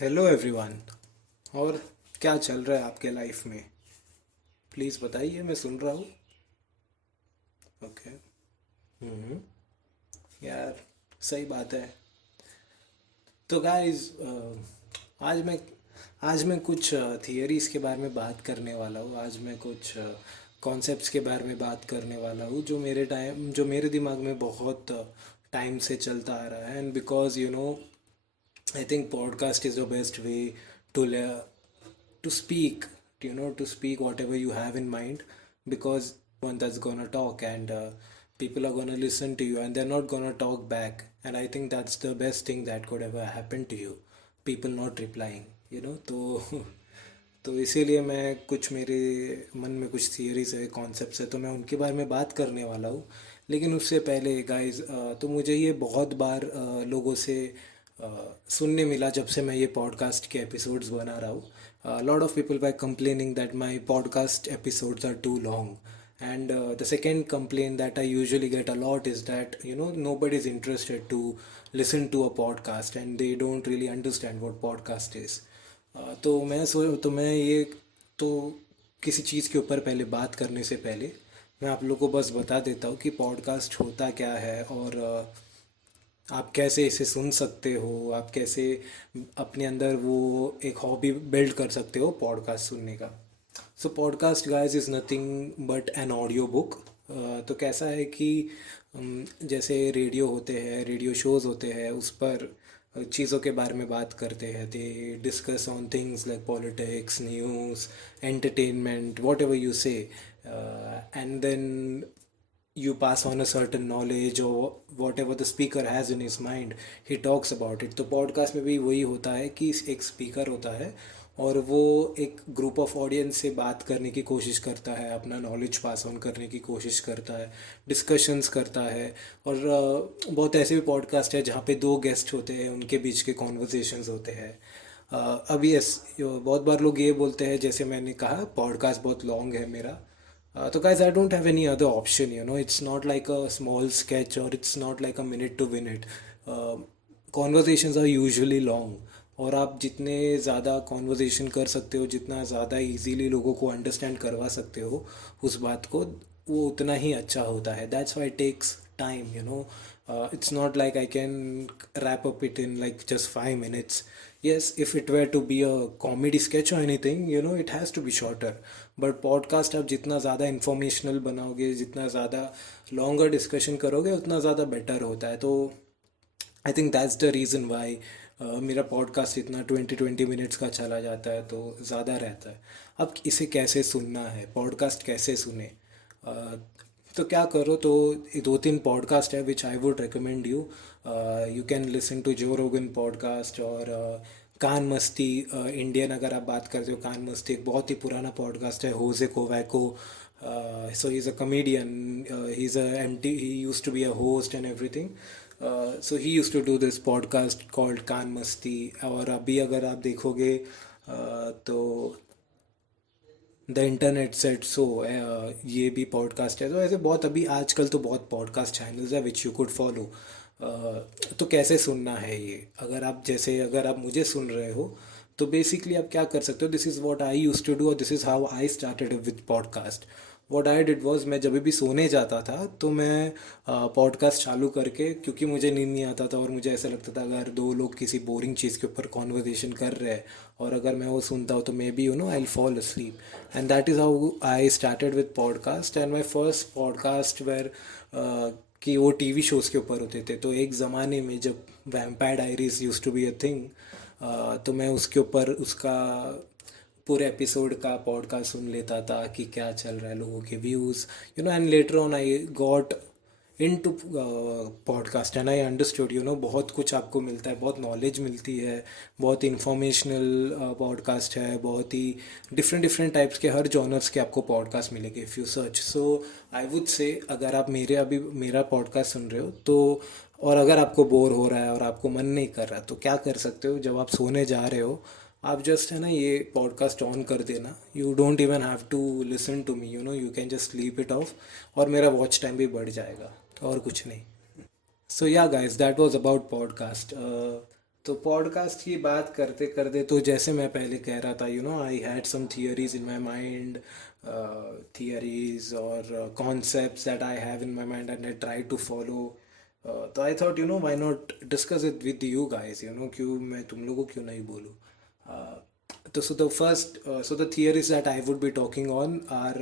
Hello everyone. और क्या चल रहा है आपके लाइफ में? प्लीज़ बताइए, मैं सुन रहा हूँ। ओके। हम्म। यार, सही बात है। तो गाइस, आज मैं कुछ थियरीज़ के बारे में बात करने वाला हूँ। आज मैं कुछ कॉन्सेप्ट्स के बारे में बात करने वाला हूँ जो मेरे दिमाग में बहुत टाइम से चलता आ रहा है। And because I think podcast is the best way to to speak, to speak whatever you have in mind, because one that's gonna talk, and people are gonna listen to you, and they're not gonna talk back. And I think that's the best thing that could ever happen to you, people not replying. तो तो इसीलिए मैं कुछ मेरे मन में कुछ theories है, कॉन्सेप्ट्स है, तो मैं उनके बारे में बात करने वाला हूँ। लेकिन उससे पहले गाइस, तो मुझे ये बहुत बार लोगों से अ, सुनने मिला जब से मैं ये पॉडकास्ट के एपिसोड्स बना रहा हूँ। Lot of people were complaining that my podcast episodes are too long, and the second complaint that I usually get a lot is that nobody is interested to listen to a podcast, and they don't really understand what podcast is. तो मैं ये तो किसी चीज़ के ऊपर पहले बात करने से पहले मैं आप लोगों को बस बता देता हूँ कि पॉडकास्ट होता क्या है, और आप कैसे इसे सुन सकते हो, आप कैसे अपने अंदर वो एक हॉबी बिल्ड कर सकते हो पॉडकास्ट सुनने का। So podcast guys is nothing but an audio book. तो कैसा है कि जैसे रेडियो होते हैं, रेडियो शोज़ होते हैं, उस पर चीज़ों के बारे में बात करते हैं। They discuss on things like politics, news, entertainment, whatever you say, and then you pass on a certain knowledge or whatever the speaker has in his mind, he talks about it. तो podcast में भी वही होता है कि एक speaker होता है और वो एक ग्रुप ऑफ ऑडियंस से बात करने की कोशिश करता है, अपना नॉलेज पास ऑन करने की कोशिश करता है, डिस्कशंस करता है। और बहुत ऐसे भी पॉडकास्ट है जहाँ पे दो गेस्ट होते हैं, उनके बीच के कॉन्वर्जेशंस होते हैं। अभी बहुत बार लोग ये बोलते हैं, जैसे मैंने कहा पॉडकास्ट बहुत लॉन्ग है मेरा। So guys, I don't have any other option. It's not like a small sketch, or it's not like a minute to win it. Conversations are usually long, और आप जितने ज़्यादा कॉन्वर्जेशन कर सकते हो, जितना ज़्यादा इजीली लोगों को अंडरस्टैंड करवा सकते हो उस बात को, वो उतना ही अच्छा होता है। That's why takes time. It's not like I can wrap up it in like just 5 minutes. Yes, if it were to be a comedy sketch or anything, it has to be shorter. But podcast आप जितना ज़्यादा informational बनाओगे, जितना ज़्यादा longer discussion करोगे, उतना ज़्यादा better होता है। तो I think that's the reason why मेरा पॉडकास्ट इतना 20-20 मिनट्स का चला जाता है, तो ज़्यादा रहता है। अब इसे कैसे सुनना है, पॉडकास्ट कैसे सुने? uh, तो क्या करो, तो ये दो तीन पॉडकास्ट है which I would recommend you. You can listen to Joe Rogan podcast, और कान मस्ती इंडियन, अगर आप बात करते हो। कान मस्ती एक बहुत ही पुराना पॉडकास्ट है, Jose Covaco. So he is a comedian, he is a M T, he used to be a host and everything. So he used to do this podcast called Kaan Masti. और अभी अगर आप देखोगे तो द इंटरनेट सेट सो, ये भी पॉडकास्ट है। तो ऐसे बहुत, अभी आजकल तो बहुत पॉडकास्ट चैनल्स है विच यू कुड फॉलो। तो कैसे सुनना है ये, अगर आप मुझे सुन रहे हो, तो बेसिकली आप क्या कर सकते हो, this is what I used to do, और this is how I started with podcast. What I did was, मैं जब भी सोने जाता था तो मैं पॉडकास्ट चालू करके, क्योंकि मुझे नींद नहीं आता था और मुझे ऐसा लगता था अगर दो लोग किसी बोरिंग चीज़ के ऊपर कॉन्वर्जेशन कर रहे हैं और अगर मैं वो सुनता हूँ तो maybe I fall asleep. And that is how I started with podcast. And my first podcast were कि वो टीवी शोज़ के ऊपर होते थे। तो एक ज़माने में जब vampire diaries used to be a thing, तो मैं उसके ऊपर उसका पूरे एपिसोड का पॉडकास्ट सुन लेता था कि क्या चल रहा है, लोगों के views, and later on I got into podcast, and I understood, बहुत कुछ आपको मिलता है, बहुत नॉलेज मिलती है, बहुत इंफॉर्मेशनल पॉडकास्ट है, बहुत ही डिफरेंट डिफरेंट टाइप्स के, हर जॉनर्स के आपको पॉडकास्ट मिलेंगे if you search. So I would से, अगर आप अभी मेरा पॉडकास्ट सुन रहे हो तो, और अगर आपको बोर हो रहा है और आपको मन नहीं कर रहा, तो क्या कर सकते हो, जब आप सोने जा रहे हो, आप जस्ट है ना ये पॉडकास्ट ऑन कर देना। You don't even have to listen to me, you can just sleep it off, और मेरा वॉच टाइम भी बढ़ जाएगा, और कुछ नहीं। सो या guys, that was about podcast. तो पॉडकास्ट की बात करते करते तो जैसे मैं पहले कह रहा था, I had some theories in my mind, theories और concepts that I have in my mind and I try to follow. तो I thought why not discuss it with you guys, क्यों मैं तुम लोगों को क्यों नहीं बोलूँ. तो so the theories that I would be talking on are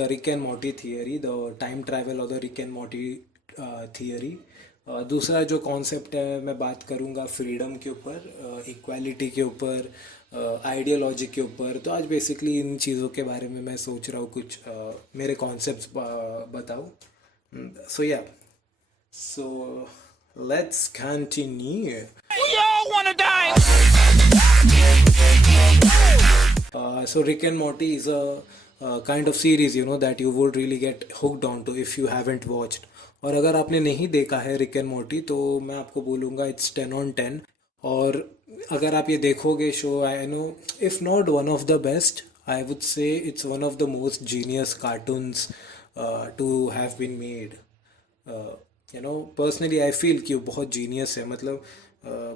the Rick and Morty theory, the time travel or the Rick and Morty theory. दूसरा जो कॉन्सेप्ट है मैं बात करूँगा फ्रीडम के ऊपर, इक्वालिटी के ऊपर, आइडियोलॉजी के ऊपर. तो आज बेसिकली इन चीज़ों के बारे में मैं सोच रहा हूँ कुछ मेरे कॉन्सेप्ट्स बताऊँ. सो या, so let's continue. We all wanna die! So Rick and Morty is a kind of series, that you would really get hooked on to if you haven't watched. और अगर आपने नहीं देखा है रिक एंड मोर्टी तो मैं आपको बोलूँगा इट्स 10 on 10. और अगर आप ये देखोगे show, I know if not one of the best, I would say it's one of the most genius cartoons to have been made. Personally I feel कि वो बहुत जीनियस है. मतलब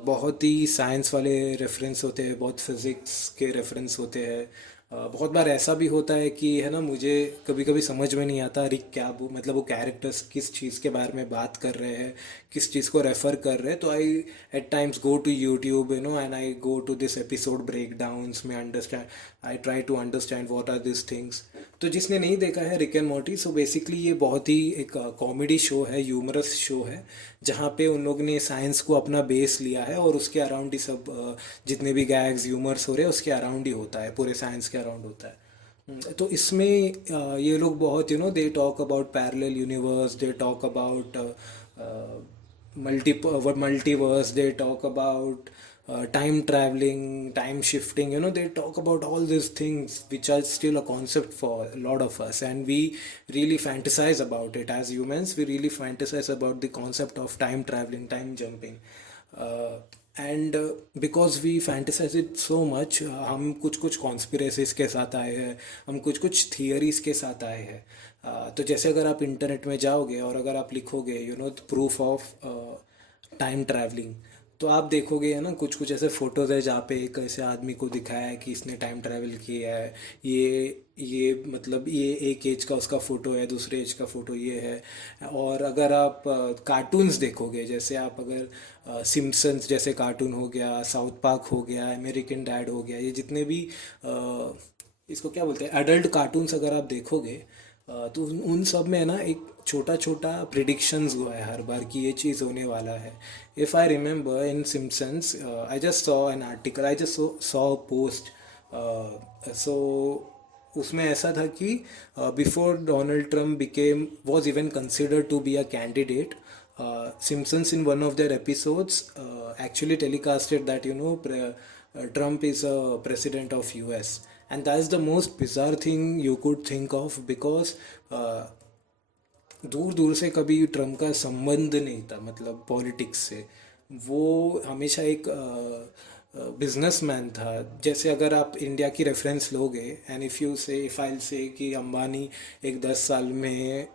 बहुत ही साइंस वाले रेफरेंस होते हैं, बहुत फिज़िक्स के रेफरेंस होते हैं. बहुत बार ऐसा भी होता है कि है ना, मुझे कभी कभी समझ में नहीं आता रिक क्या वो, मतलब वो कैरेक्टर्स किस चीज़ के बारे में बात कर रहे हैं, किस चीज़ को रेफ़र कर रहे हैं. तो I at times go to YouTube, and I go to this episode breakdowns में understand, I try to understand what are this things. तो जिसने नहीं देखा है Rick and Morty, so basically ये बहुत ही एक कॉमेडी शो है, ह्यूमरस शो है, जहाँ पे उन लोग ने साइंस को अपना बेस लिया है और उसके अराउंड ही सब जितने भी गैग्स ह्यूमर्स हो रहे हैं उसके अराउंड ही होता है, पूरे साइंस के अराउंड होता है. तो इसमें ये लोग बहुत दे talk about parallel universe, they talk about multiverse, they talk about time traveling, time shifting, they talk about all these things which are still a concept for a lot of us, and we really fantasize about it as humans. We really fantasize about the concept of time traveling, time jumping. And because we fantasise it so much, हम कुछ कुछ conspiracies के साथ आए हैं, हम कुछ कुछ थियरीज के साथ आए हैं. तो जैसे अगर आप इंटरनेट में जाओगे और अगर आप लिखोगे प्रूफ ऑफ टाइम ट्रैवलिंग, तो आप देखोगे है ना, कुछ कुछ ऐसे फ़ोटोज़ है जहाँ पे एक ऐसे आदमी को दिखाया है कि इसने टाइम ट्रैवल किया है. ये मतलब ये एक एज का उसका फ़ोटो है, दूसरे एज का फ़ोटो ये है. और अगर आप कार्टून्स देखोगे, जैसे आप अगर सिम्पसन्स जैसे कार्टून हो गया, साउथ पार्क हो गया, अमेरिकन डैड हो गया, ये जितने भी इसको क्या बोलते हैं एडल्ट कार्टून्स अगर आप देखोगे, तो उन सब में है ना एक छोटा छोटा प्रिडिक्शंस हुआ है हर बार कि ये चीज़ होने वाला है. If I remember in Simpsons, I just saw an article, I just saw post. So उसमें ऐसा था कि before Donald Trump became was even considered to be a candidate, Simpsons in one of their episodes actually telecasted that Trump is a president of US, and that is the most bizarre thing you could think of because दूर दूर से कभी Trump का संबंध नहीं था, मतलब politics से. वो हमेशा एक बिजनेसमैन था. जैसे अगर आप इंडिया की रेफरेंस लोगे, एंड इफ़ आई से कि अंबानी एक 10 साल में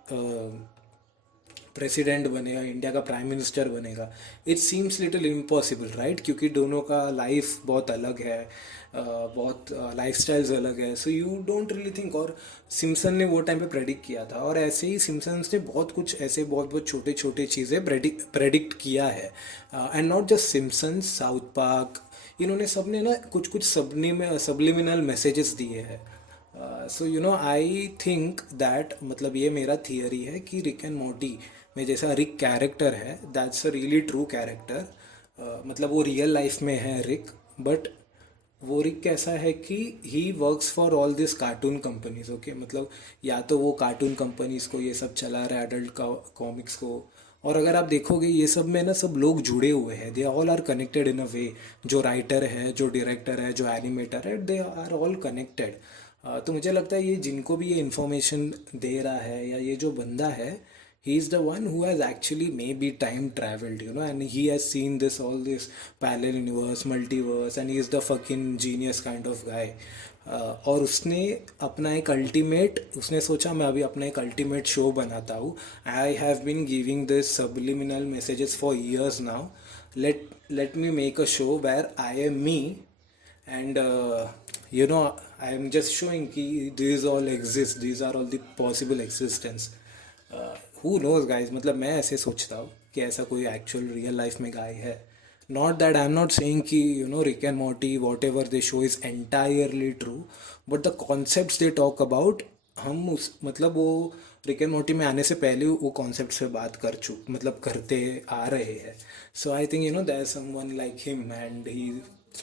प्रेसिडेंट बनेगा, इंडिया का प्राइम मिनिस्टर बनेगा, it seems little impossible, right? क्योंकि दोनों का लाइफ बहुत अलग है, बहुत लाइफस्टाइल्स अलग है. So you don't really think. और सिम्पसन ने वो टाइम पे प्रेडिक्ट किया था, और ऐसे ही सिम्पसन्स ने बहुत कुछ ऐसे बहुत बहुत छोटे छोटे चीज़ें प्रेडिक्ट किया है. And not just Simpsons, South Park, इन्होंने सब ने ना कुछ कुछ सबलिमिनल मैसेजेस दिए हैं. सो आई थिंक दैट, मतलब ये मेरा थियरी है कि रिक एंड मोर्टी में जैसा रिक कैरेक्टर है, that's a really true character. मतलब वो रियल लाइफ में है रिक, बट वो रिक कैसा है कि he works for all this cartoon companies. Okay, मतलब या तो वो कार्टून कंपनीज को ये सब चला रहा है, एडल्ट कॉमिक्स को. और अगर आप देखोगे ये सब में ना सब लोग जुड़े हुए हैं, they all are connected in a way. जो राइटर है, जो डायरेक्टर है, जो एनिमेटर है, दे आर ऑल कनेक्टेड. तो मुझे लगता है ये जिनको भी ये इन्फॉर्मेशन दे रहा है, या ये जो बंदा है, he is the one who has actually maybe time traveled, and he has seen all this parallel universe, multiverse, and he is the fucking genius kind of guy. और उसने अपना एक उसने सोचा मैं अभी अपना एक अल्टीमेट शो बनाता हूँ. I have been giving this subliminal messages for years now, let me make a show where I am me, and you know, I am just showing कि these all exist, these are all the possible existence. Who knows guys, मतलब मैं ऐसे सोचता हूँ कि ऐसा कोई actual real life में गाय है. Not that I am not saying कि you know Rick and Morty whatever they show is entirely true, but the concepts they talk about, हम उस मतलब वो रिक एंड मॉर्टी में आने से पहले वो कॉन्सेप्ट पे बात कर मतलब करते आ रहे हैं. So I think you know there someone like him and he,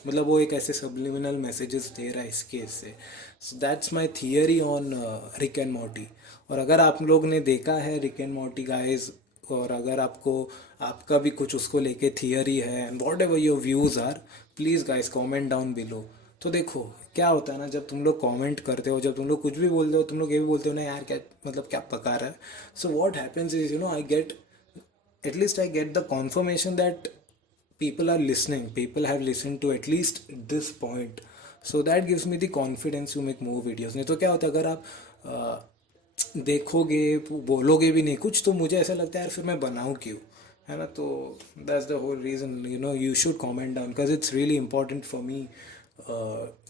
मतलब वो एक ऐसे सब्लिमिनल मैसेजेस दे रहा है इस केस से. So that's my theory on Rick and Morty. और अगर आप लोग ने देखा है रिक एंड मॉर्टी गाइज, और अगर आपको आपका भी कुछ उसको लेके थियरी है and whatever your views are, please guys comment down below. तो देखो क्या होता है ना, जब तुम लोग कमेंट करते हो, जब तुम लोग कुछ भी बोलते हो, तुम लोग ये भी बोलते हो ना यार क्या मतलब क्या पका रहा है. So what happens is you know I get, at least I get the confirmation that people are listening, people have listened to at least this point. So that gives me the confidence to make more videos. नहीं तो क्या होता है, अगर आप देखोगे बोलोगे भी नहीं कुछ, तो मुझे ऐसा लगता है यार फिर मैं बनाऊँ क्यों, है ना. तो that's the whole reason, you know you should comment down because it's really important for me,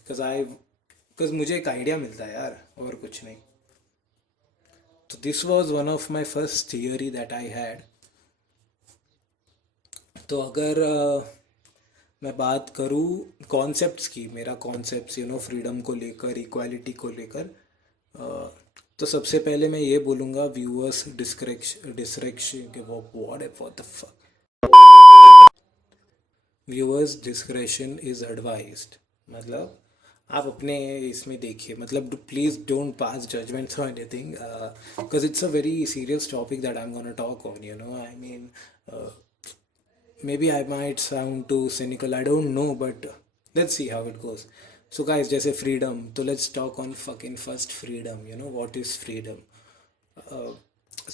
because मुझे एक आइडिया मिलता है यार, और कुछ नहीं. तो this was one of my first theory that I had. तो अगर मैं बात करूँ कॉन्सेप्ट्स की, मेरा कॉन्सेप्ट्स यू नो फ्रीडम को लेकर, इक्वालिटी को लेकर, तो सबसे पहले मैं ये बोलूँगा viewers discretion what the fuck, viewers discretion is advised. मतलब आप अपने इसमें देखिए, मतलब प्लीज़ डोंट पास जजमेंट्स और anything, because it's a very serious topic that I am gonna talk on, you know. I mean maybe I might sound too cynical, I don't know, but let's see how it goes. So guys, जैसे freedom, तो let's talk on fucking first freedom, you know what is freedom.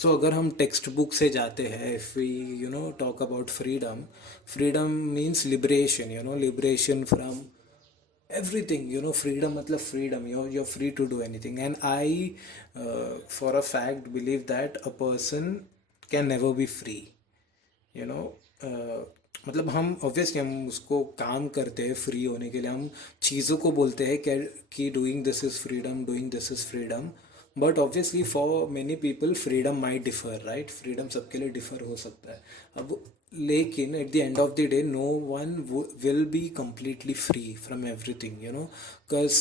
So अगर हम text book से जाते हैं, if we you know talk about freedom, freedom means liberation, you know, liberation from everything, you know. Freedom मतलब freedom, you're free to do anything, and I for a fact believe that a person can never be free, you know. मतलब हम obviously हम उसको काम करते हैं free होने के लिए, हम चीज़ों को बोलते हैं कि doing this is freedom, doing this is freedom, but obviously for many people freedom might differ, right. Freedom सबके लिए डिफर हो सकता है. अब लेकिन at the end of the day no one will be completely free from everything, you know, because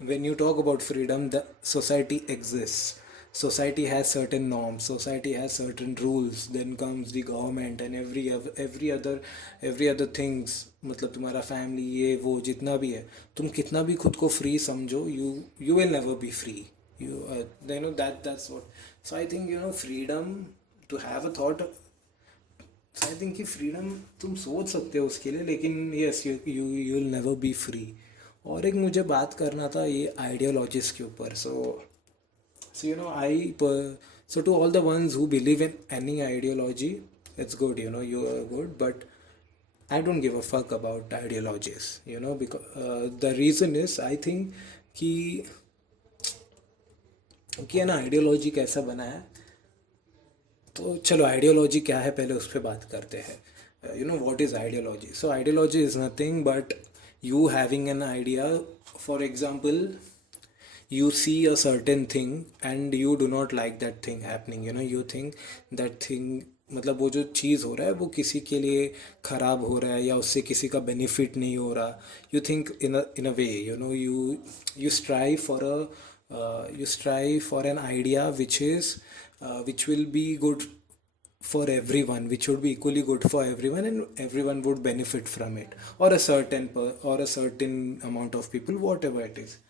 when you talk about freedom, the society exists. Society has certain norms, society has certain rules, then comes the government and every other things. मतलब तुम्हारा family, ये वो जितना भी है, तुम कितना भी खुद को फ्री समझो, you will never be free. You know that's what. So I think you know freedom to have a thought. So I think कि freedom तुम सोच सकते हो उसके लिए, लेकिन yes you will never be free. और एक मुझे बात करना था ये आइडियोलॉजीज के ऊपर. So you know so to all the ones who believe in any ideology, it's good, you know, you are good, but I don't give a fuck about ideologies, you know, because the reason is I think कि है ना ideology कैसा बना है. तो चलो ideology क्या है पहले उस पर बात करते हैं. You know what is ideology? So ideology is nothing but you having an idea. For example, you see a certain thing and you do not like that thing happening, you know, you think that thing, मतलब वो जो चीज़ हो रहा है वो किसी के लिए ख़राब हो रहा है या उससे किसी का बेनिफिट नहीं हो रहा. you think in a way, you know, you strive for an idea which will be good for everyone, which would be equally good for everyone, and everyone would benefit from it, or a certain amount of people, whatever it is.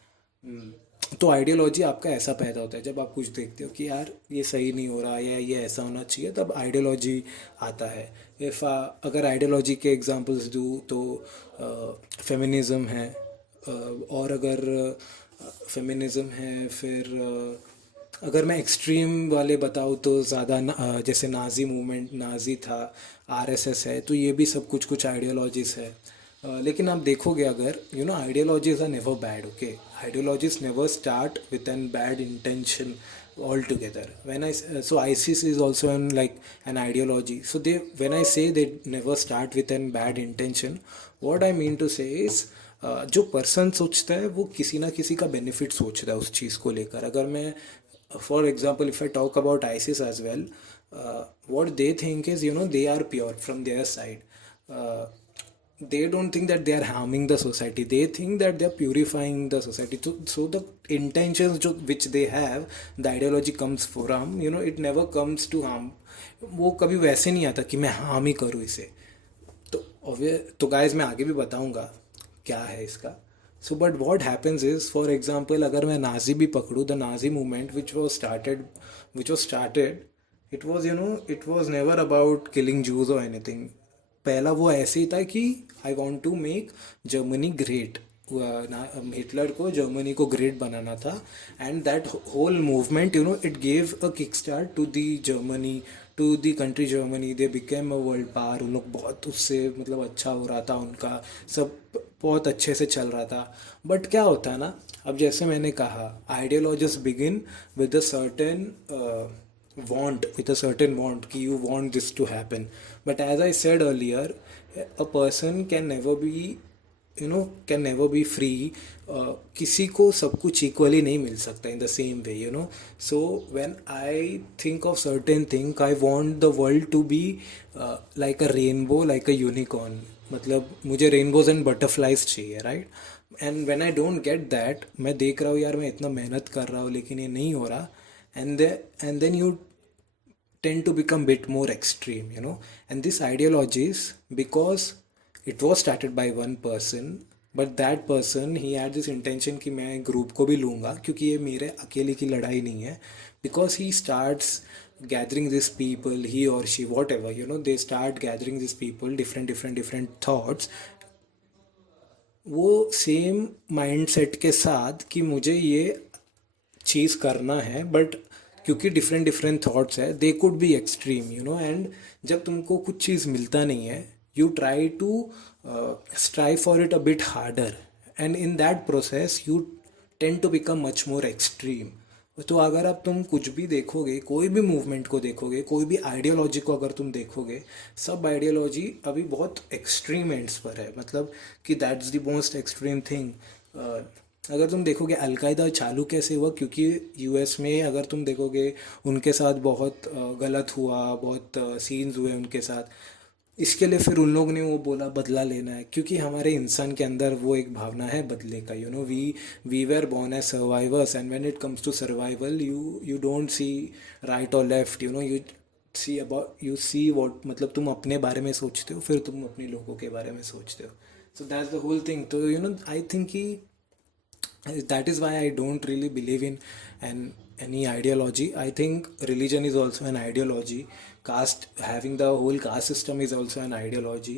तो ideology आपका ऐसा पैदा होता है जब आप कुछ देखते हो कि यार ये सही नहीं हो रहा या ये ऐसा होना चाहिए, तब आइडियोलॉजी आता है. अगर आइडियोलॉजी के एग्जांपल्स दूँ तो फेमिनिज़म है, और अगर फेमिनिज़म है, फिर अगर मैं एक्सट्रीम वाले बताऊँ तो ज़्यादा जैसे नाजी मूवमेंट, नाजी था, आरएसएस है, तो ये भी सब कुछ आइडियोलॉजीज़ है. लेकिन आप देखोगे अगर you know ideologies are never bad, okay. Ideologies never start with an bad intention, altogether. So ISIS is also an ideology. So they, when I say they never start with an bad intention, what I mean to say is जो person सोचता है वो किसी ना किसी का benefit सोचता है उस चीज़ को लेकर. अगर मैं for example if I talk about ISIS as well, what they think is, they are pure from their side. They don't think that they are harming the society. They think that they are purifying the society. So the intentions which they have, the ideology comes from, it never comes to harm. वो कभी वैसे नहीं आता कि मैं harm ही करूँ इसे. तो गाइस मैं आगे भी बताऊंगा क्या है इसका. So but what happens is, for example अगर मैं नाजी भी पकड़ूँ, the Nazi movement which was started, it was never about killing Jews or anything. पहला वो ऐसे ही था कि I want to make Germany great. Hitler को जर्मनी को ग्रेट बनाना था. And that whole movement, it gave a kick start to the Germany, to the country Germany. They became a world power. उन लोग बहुत उससे मतलब अच्छा हो रहा था, उनका सब बहुत अच्छे से चल रहा था. बट क्या होता है ना, अब जैसे मैंने कहा, ideologies begin with a certain with a certain want कि you want this to happen. But as I said earlier, a person can never be free. किसी को सब कुछ इक्वली नहीं मिल सकता in the same way. So when I think of certain thing, I want the world to be like a rainbow, like a unicorn. मतलब मुझे rainbows and butterflies चाहिए, right. And when I don't get that, मैं देख रहा हूँ यार मैं इतना मेहनत कर रहा हूँ लेकिन ये नहीं हो रहा. And then you tend to become bit more extreme. And this ideologies, because it was started by one person, but that person, he had this intention कि मैं ग्रुप को भी लूँगा क्योंकि ये मेरे अकेले की लड़ाई नहीं है. Because he starts gathering these people, he or she, whatever, they start gathering these people, different thoughts, वो सेम माइंडसेट के साथ कि मुझे ये चीज़ करना है. बट क्योंकि डिफरेंट थॉट्स है, they could be extreme. And जब तुमको कुछ चीज़ मिलता नहीं है, you try to strive for it a bit harder, and in that process you tend to become much more extreme. तो अगर अब तुम कुछ भी देखोगे, कोई भी मूवमेंट को देखोगे, कोई भी आइडियोलॉजी को अगर तुम देखोगे, सब आइडियोलॉजी अभी बहुत एक्सट्रीम एंड्स पर है. मतलब कि that's the most extreme thing. अगर तुम देखोगे अलकायदा चालू कैसे हुआ, क्योंकि यूएस में अगर तुम देखोगे उनके साथ बहुत गलत हुआ, बहुत सीन्स हुए उनके साथ. इसके लिए फिर उन लोग ने वो बोला बदला लेना है, क्योंकि हमारे इंसान के अंदर वो एक भावना है बदले का. We were born as survivors, and when it comes to survival, you don't see right और लेफ्ट. यू सी व्हाट, मतलब तुम अपने बारे में सोचते हो, फिर तुम अपने लोगों के बारे में सोचते हो. So that's the whole thing. तो आई थिंक कि that is why I don't really believe in any ideology. I think religion is also an ideology. Having the whole caste system is also an ideology.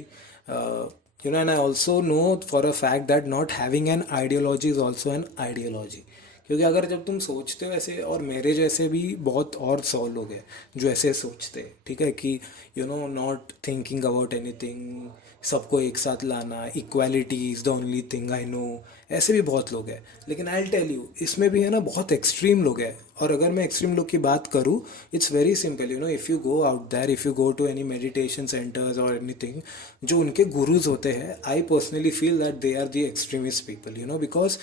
And I also know for a fact that not having an ideology is also an ideology. क्योंकि अगर जब तुम सोचते हो ऐसे, और मेरे जैसे भी बहुत और 100 लोग हैं जो ऐसे सोचते हैं, ठीक है, कि नॉट थिंकिंग अबाउट एनीथिंग, सबको एक साथ लाना, equality is the only thing I know, ऐसे भी बहुत लोग हैं. लेकिन आई टेल यू, इसमें भी है ना बहुत एक्सट्रीम लोग हैं. और अगर मैं एक्सट्रीम लोग की बात करूँ, it's very simple. If you go out there, if you go to any meditation centres और एनीथिंग, जो उनके गुरुज होते हैं, I personally feel that they are the extremist people. Because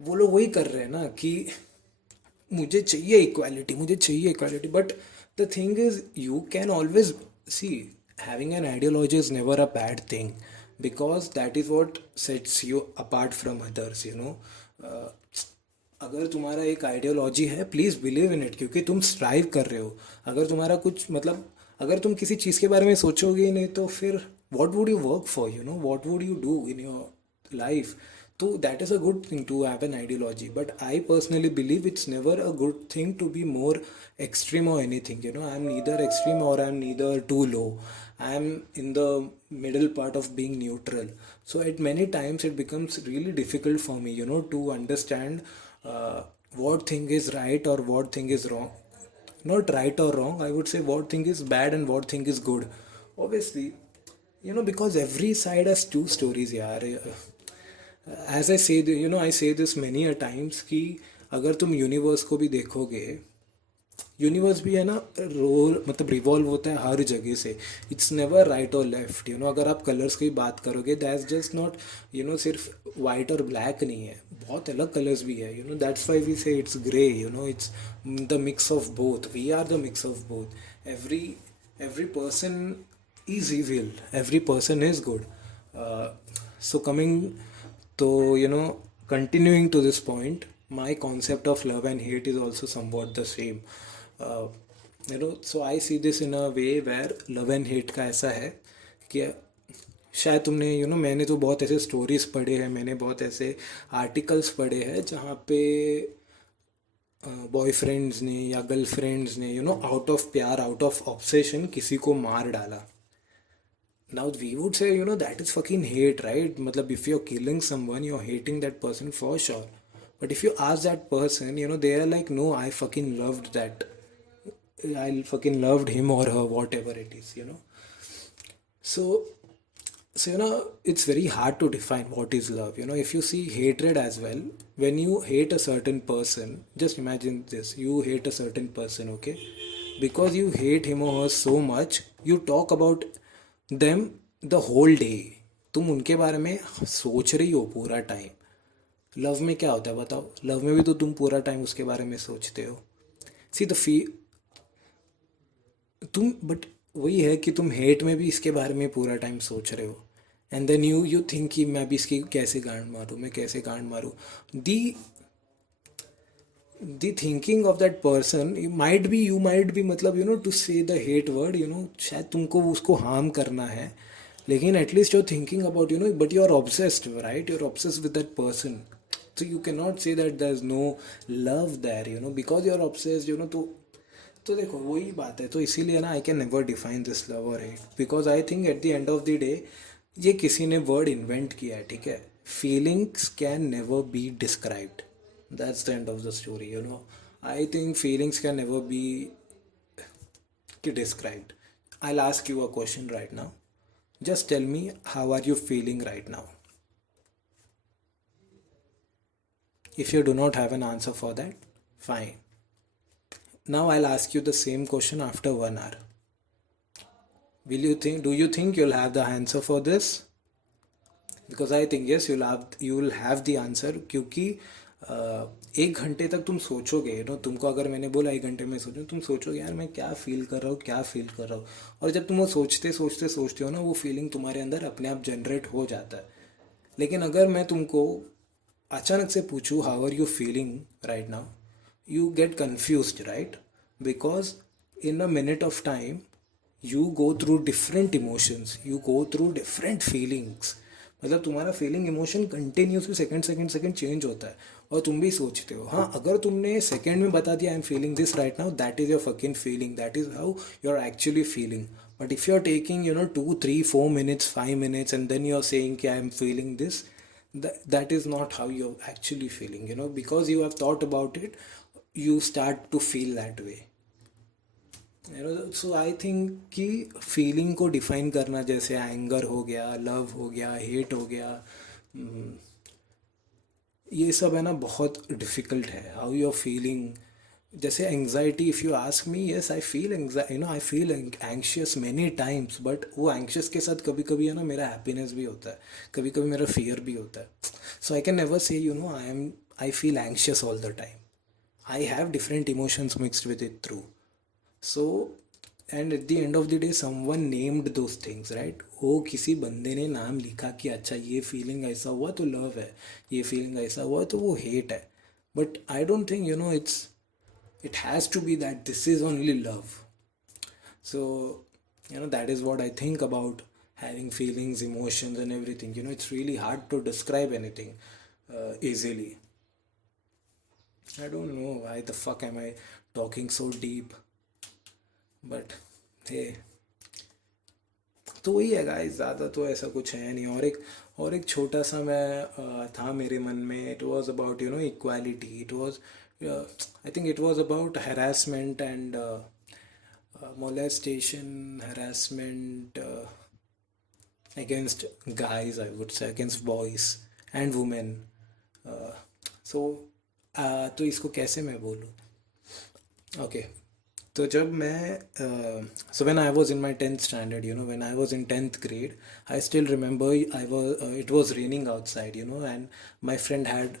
वो लोग वही कर रहे हैं ना कि मुझे चाहिए equality. But the thing is, you can always see, having an ideology is never a bad thing, because that is what sets you apart from others. अगर तुम्हारा एक आइडियोलॉजी है, प्लीज़ बिलीव इन इट, क्योंकि तुम strive कर रहे हो. अगर तुम्हारा कुछ मतलब, अगर तुम किसी चीज़ के बारे में सोचोगे ही नहीं, तो फिर what would you work for, what would you do in your life? So that is a good thing to have an ideology, but I personally believe it's never a good thing to be more extreme or anything. I'm neither extreme or I'm neither too low. I'm in the middle part of being neutral. So at many times it becomes really difficult for me, to understand what thing is right or what thing is wrong. Not right or wrong, I would say what thing is bad and what thing is good. Obviously, because every side has two stories, yaar. As I say, I say this many a times कि अगर तुम universe को भी देखोगे, universe भी है ना, role मतलब रिवॉल्व होता है हर जगह से. इट्स नेवर राइट और लेफ्ट. अगर आप कलर्स की बात करोगे, दैट्स जस्ट नॉट सिर्फ वाइट और ब्लैक नहीं है, बहुत अलग कलर्स भी है. That's why we say it's grey. It's the mix of both. We are the mix of both. Every person is evil, every person is good. So coming to, continuing to this point, my concept of love and hate is also somewhat the same. uh, so I see this in a way where love and hate का ऐसा है कि शायद तुमने मैंने तो बहुत ऐसे स्टोरीज पढ़े हैं, मैंने बहुत ऐसे आर्टिकल्स पढ़े हैं जहाँ पे बॉयफ्रेंड्स ने या गर्लफ्रेंड्स ने आउट ऑफ प्यार, आउट ऑफ ऑब्सेशन किसी को मार डाला. Now we would say that is fucking hate, right? Matlab, if you're killing someone, you're hating that person for sure. But if you ask that person, they are like, no, I fucking loved that, I fucking loved him or her, whatever it is. So it's very hard to define what is love. If you see hatred as well, when you hate a certain person, just imagine this: you hate a certain person, okay? Because you hate him or her so much, you talk about them the whole day. तुम उनके बारे में सोच रही हो पूरा time. Love में क्या होता है बताओ? लव में भी तो तुम पूरा टाइम उसके बारे में सोचते हो. सी द फी तुम बट वही है कि तुम हेट में भी इसके बारे में पूरा टाइम सोच रहे हो. एंड देन यू थिंक कि मैं भी इसकी कैसे गांड मारूँ, मैं कैसे गांड मारूँ. The the thinking of that person you might be मतलब to say the hate word, शायद तुमको उसको हार्म करना है, लेकिन at least your thinking about but you are obsessed, right? You are obsessed with that person. So you cannot say that there's no love there, because you're obsessed. तो देखो वही बात है. तो इसीलिए ना, I can never define this love और hate, because I think at the end of the day ये किसी ने वर्ड इन्वेंट किया है, ठीक है? Feelings can never be described. That's the end of the story. I think feelings can never be described. I will ask you a question right now. Just tell me, how are you feeling right now? If you do not have an answer for that, fine. Now I'll ask you the same question after 1 hour. Do you think you'll have the answer for this? Because I think yes, you will have the answer. क्योंकि 1 घंटे तक तुम सोचोगे, तुमको अगर मैंने बोला 1 घंटे में सोचो, तुम सोचोगे यार मैं क्या फील कर रहा हूँ, क्या फील कर रहा हूँ. और जब तुम वो सोचते हो ना, वो फीलिंग तुम्हारे अंदर अपने आप जनरेट हो जाता है. लेकिन अगर मैं तुमको अचानक से पूछूँ how are you feeling right now, you get confused, right? Because in a minute of time you go through different emotions, you go through different feelings. मतलब तुम्हारा feeling emotion continuously second change होता है, और तुम भी सोचते हो. हाँ, अगर तुमने सेकंड में बता दिया I am feeling this right now, that is your fucking feeling, that is how you are actually feeling. But if you are taking 2, 3, 4 minutes, 5 minutes, and then you are saying कि I am feeling this, that is not how you're actually feeling. Because you have thought about it, you start to feel that way. So I think कि feeling को define करना, जैसे anger हो गया, love हो गया, hate हो गया, ये सब है ना बहुत डिफ़िकल्ट है. हाउ यू आर फीलिंग, जैसे anxiety, if you ask me, yes I feel I feel anxious many times. But वो एंग्शियस के साथ कभी कभी है ना मेरा हैप्पीनेस भी होता है, कभी कभी मेरा फियर भी होता है. सो आई can never say I feel anxious all the time. I have different emotions mixed with it through. So and eight the end of the day someone named those things, right? वो किसी बंदे ने नाम लिखा कि अच्छा ये फीलिंग ऐसा हुआ तो लव है, ये फीलिंग ऐसा हुआ तो वो हेट है. But I don't think it has to be that this is only love. So that is what I think about having feelings, emotions and everything. It's really hard to describe anything easily. I don't know why the fuck am I talking so deep, but hey, तो वही है guys, ज़्यादा तो ऐसा कुछ है नहीं. और एक छोटा सा मैं था मेरे मन में. It was about equality. It was I think it was about harassment and molestation, harassment against guys, I would say, against boys and women. So तो इसको कैसे मैं बोलूँ? ओके, तो जब मैं so when I was in my 10th standard, you know, when I was in 10th grade, I still remember I was it was raining outside, you know, and my friend had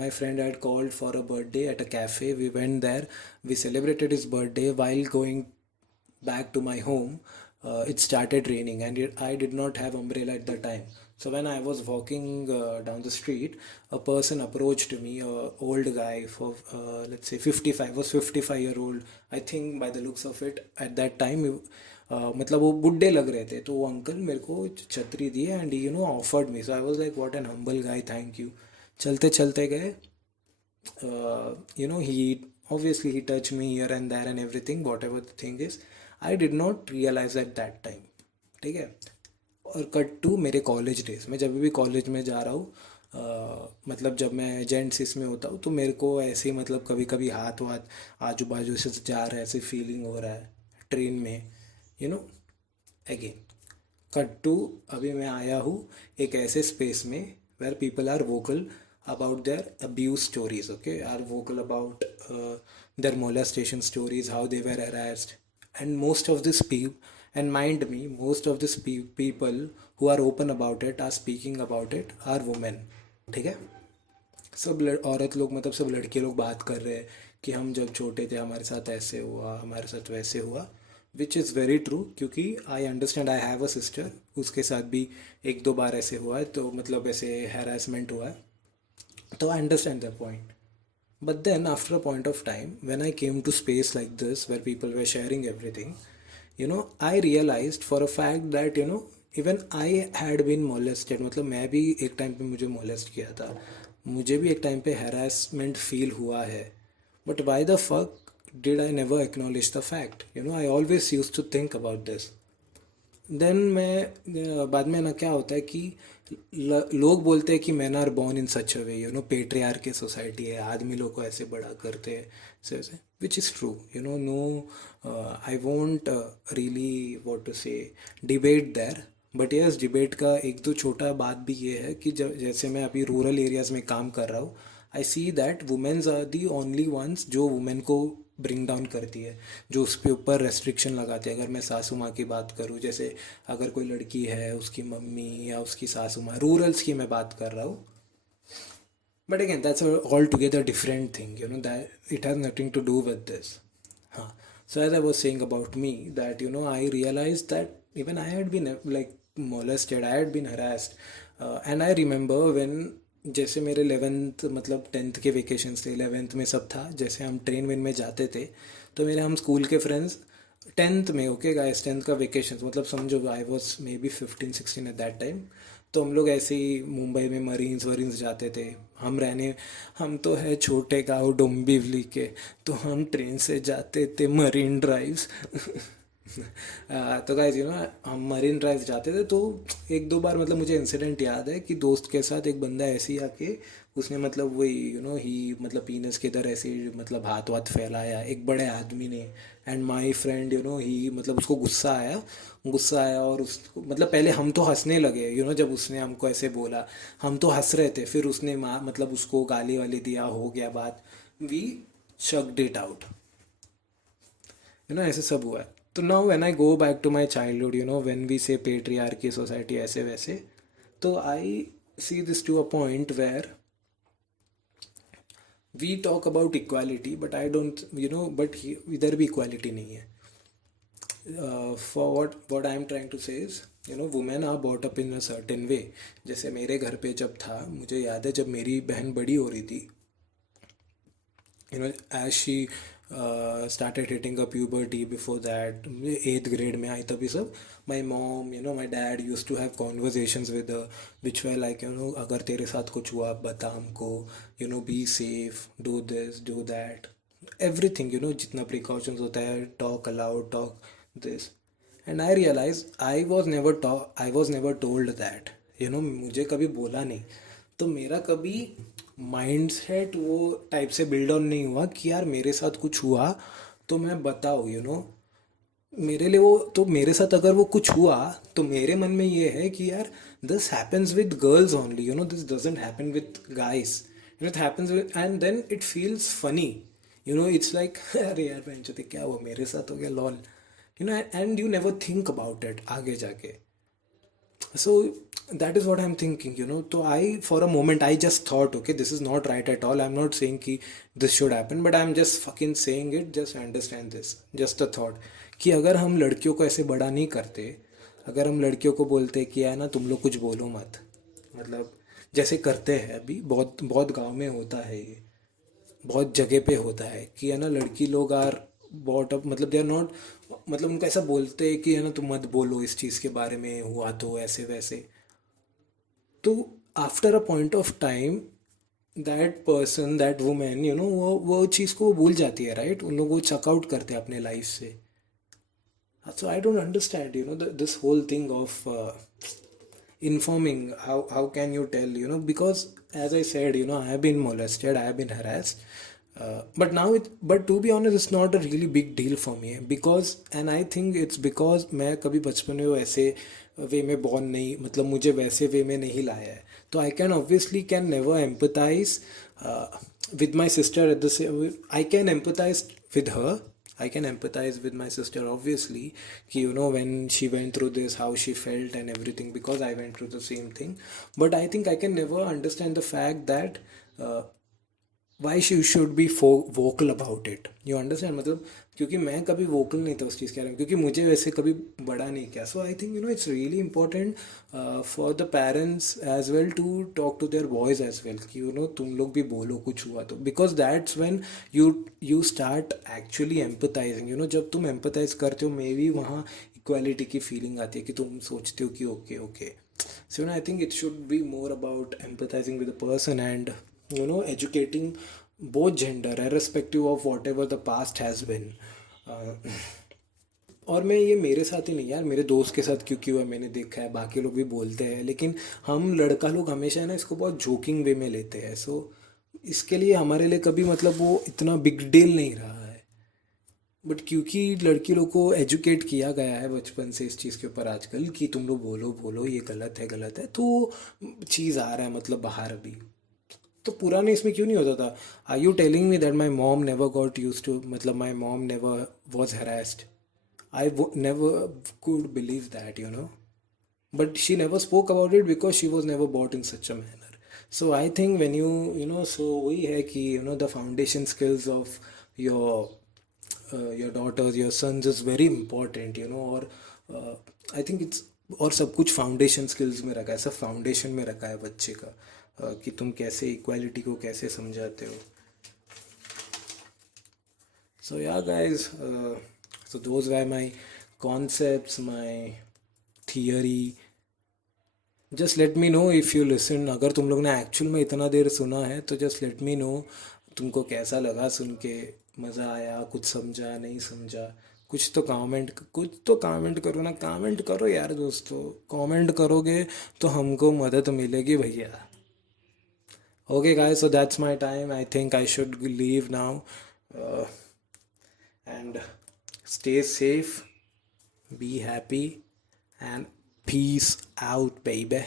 my friend had called for a birthday at a cafe. We went there, we celebrated his birthday. While going back to my home, it started raining, and I did not have umbrella at the time. So when I was walking down the street, a person approached me, a old guy for let's say 55, was 55-year-old. I think by the looks of it at that time, मतलब वो बुड्ढे लग रहे थे, तो वो uncle मेरे को छतरी दिए and you know offered me. So I was like what an humble guy, thank you. चलते चलते गए, you know, he obviously he touched me here and there and everything, whatever the thing is. I did not realize at that time. ठीक है. और cut to मेरे college days में, जब भी कॉलेज में जा रहा हूँ, मतलब जब मैं जेंट्स इसमें होता हूँ, तो मेरे को ऐसे ही मतलब कभी कभी हाथ वाथ आजू बाजू से जा रहा है, ऐसे फीलिंग हो रहा है ट्रेन में, you know. Again cut to, अभी मैं आया हूँ एक ऐसे स्पेस में where people are vocal about their abuse stories, okay, are vocal about their molestation stories, how they were harassed. And most of this people, and mind me, most of these people who are open about it, are speaking about it, are women. ठीक है. सब औरत लोग, मतलब सब लड़के लोग बात कर रहे हैं कि हम जब छोटे थे हमारे साथ ऐसे हुआ, हमारे साथ वैसे हुआ, विच इज़ वेरी ट्रू. क्योंकि I understand, I have a sister, उसके साथ भी एक दो बार ऐसे हुआ है, तो मतलब ऐसे हैरासमेंट हुआ है. So I understand their point. But then after a point of time, when I came to space like this where people were sharing everything, you know, I realized for a fact that, you know, even I had been molested. मतलब मैं भी एक time पे मुझे molest किया था, मुझे भी एक टाइम पे harassment feel हुआ है. But why the fuck did I never acknowledge the fact? You know, I always used to think about this. Then मैं बाद में ना क्या होता है कि लोग बोलते हैं कि man are born in such a way, you know, patriarchy society है, आदमी लोग को ऐसे बड़ा करते हैं, ऐसे ऐसे, which is true, you know. No, I won't really what to say debate there, but yes, debate का एक तो छोटा बात भी ये है कि जैसे मैं अभी रूरल एरियाज़ में काम कर रहा हूँ, I see that womens are the only ones जो वुमेन को ब्रिंग डाउन करती है, जो उस पे ऊपर रेस्ट्रिक्शन लगाते हैं. अगर मैं सासू माँ की बात करूँ, जैसे अगर कोई लड़की है, उसकी मम्मी या उसकी सासू माँ, रूरल्स की मैं बात कर रहा हूँ. But again that's all together different thing, you know, that it has nothing to do with this. हाँ. So as I was saying about me that, you know, I realize that even I had been like molested, I had been harassed. And I remember when, जैसे मेरे 11th मतलब 10th के vacations थे, 11th में सब था, जैसे हम ट्रेन वेन में जाते थे, तो मेरे हम स्कूल के फ्रेंड्स 10th में, ओके गाइस, 10th का वेकेशंस मतलब समझो I was may be 15-16 at that time. तो हम लोग ऐसे ही मुंबई में मरीन्स वरीन्स जाते थे. हम तो है छोटे गाँव डोंबिवली के, तो हम ट्रेन से जाते थे मरीन ड्राइव्स. तो गाइज, यू नो, हम मरीन ड्राइव जाते थे, तो एक दो बार मतलब मुझे इंसिडेंट याद है कि दोस्त के साथ एक बंदा ऐसे ही आके, उसने मतलब वही, यू नो, ही मतलब पीनस के इधर ऐसे मतलब हाथ वाथ फैलाया एक बड़े आदमी ने. And my friend, you know, he मतलब उसको गुस्सा आया और उसको मतलब पहले हम तो हंसने लगे, यू नो, जब उसने हमको ऐसे बोला, हम तो हंस रहे थे. फिर उसने मतलब उसको गाली वाली दिया, हो गया बात, we sucked it out, you know, ऐसे सब हुआ है. तो now when I go back to my childhood, you know, when we say patriarchy society ऐसे वैसे, तो I see this to a point where we talk about equality, but I don't, you know, but इधर भी equality नहीं है. For what I am trying to say is, you know, women are bought up in a certain way. जैसे मेरे घर पे जब था, मुझे याद है जब मेरी बहन बड़ी हो रही थी, you know, as she started hitting up puberty. Before that, 8th grade में आई तभी सब, my mom, you know, my dad used to have conversations with her which were like, you know, अगर तेरे साथ कुछ हुआ बता हमको, you know, be safe, do this, do that, everything, you know, जितना precautions होता है, talk aloud, talk this. And I realized I was never told that, you know, मुझे कभी बोला नहीं. तो मेरा कभी माइंडसेट वो टाइप से बिल्ड ऑन नहीं हुआ कि यार मेरे साथ कुछ हुआ तो मैं बताऊँ, यू नो. मेरे लिए वो, तो मेरे साथ अगर वो कुछ हुआ तो मेरे मन में ये है कि यार this happens with girls only, you know, this doesn't happen with guys. It happens and then it feels funny. It's like अरे यार बेंचोते क्या हुआ मेरे साथ हो गया lol. And you never think about it आगे जाके. So that is what I'm thinking. So I, for a moment, I just thought, okay, this is not right at all. I'm not saying कि this should happen, but I'm just fucking saying it. Just understand this. Just a thought कि अगर हम लड़कियों को ऐसे बड़ा नहीं करते, अगर हम लड़कियों को बोलते कि यार ना तुम लोग कुछ बोलो मत, मतलब जैसे करते हैं अभी बहुत बहुत गांव में होता है ये, बहुत जगह पे होता है कि है ना लड़की लोग आर बॉट अप, मतलब दे आर नॉट, मतलब उनको ऐसा बोलते हैं कि है ना तुम मत बोलो इस चीज़ के बारे में, हुआ तो ऐसे वैसे. तो after a point of time that person that women वो चीज़ को वो भूल जाती है, राइट. उन लोग वो चेकआउट करते हैं अपने लाइफ से. So I don't understand, this whole thing of informing. How can you tell, because as I said, I have been molested, I have been harassed. But now but to be honest, it's not a really big deal for me because, and I think it's because मैं कभी बचपन में वैसे वे में born नहीं, मतलब मुझे वैसे वे में नहीं लाया है. तो I can obviously can never empathize with my sister at the same. I can empathize with her. I can empathize with my sister obviously कि when she went through this, how she felt and everything, because I went through the same thing. But I think I can never understand the fact that why she should be vocal about it. You understand, मतलब क्योंकि मैं कभी vocal नहीं था उस चीज़ के बारे में, क्योंकि मुझे वैसे कभी बड़ा नहीं किया. So I think it's really important for the parents as well to talk to their boys as well कि तुम लोग भी बोलो कुछ हुआ तो, because that's when you start actually empathizing. जब तुम empathize करते हो मे भी वहाँ इक्वालिटी की फीलिंग आती है कि तुम सोचते हो कि okay okay. So I think it should be more about empathizing with the person and educating both gender irrespective of whatever the past has been. और मैं ये मेरे साथ ही नहीं यार, मेरे दोस्त के साथ क्यों हुआ मैंने देखा है, बाकी लोग भी बोलते हैं, लेकिन हम लड़का लोग हमेशा ना इसको बहुत जोकिंग वे में लेते हैं. सो इसके लिए हमारे लिए कभी मतलब वो इतना बिग डील नहीं रहा है. बट क्योंकि लड़की लोग को एजुकेट किया गया है बचपन से इस चीज़ के ऊपर आजकल कि तुम लोग बोलो बोलो ये गलत है, तो चीज़ आ रहा है मतलब बाहर अभी. तो पुराने इसमें क्यों नहीं होता था. Are you telling me that my mom never got used to, मतलब my mom never was harassed. I never could believe that, but she never spoke about it because she was never brought in such a manner. So I think when so वही है कि the foundation skills of your daughters, your sons is very important, और I think it's, और सब कुछ foundation skills में रखा है, सब फाउंडेशन में रखा है बच्चे का कि तुम कैसे इक्वालिटी को कैसे समझाते हो. So yeah guys, so those were my concepts, my theory. Just let me know if you listen. अगर तुम लोग ने एक्चुअल में इतना देर सुना है तो just let me know तुमको कैसा लगा सुन के, मज़ा आया, कुछ समझा नहीं समझा, कुछ तो कमेंट करो ना. कमेंट करो यार दोस्तों, कमेंट करोगे तो हमको मदद मिलेगी भैया. Okay guys, so that's my time. I think I should leave now. And stay safe, be happy, and peace out, baby.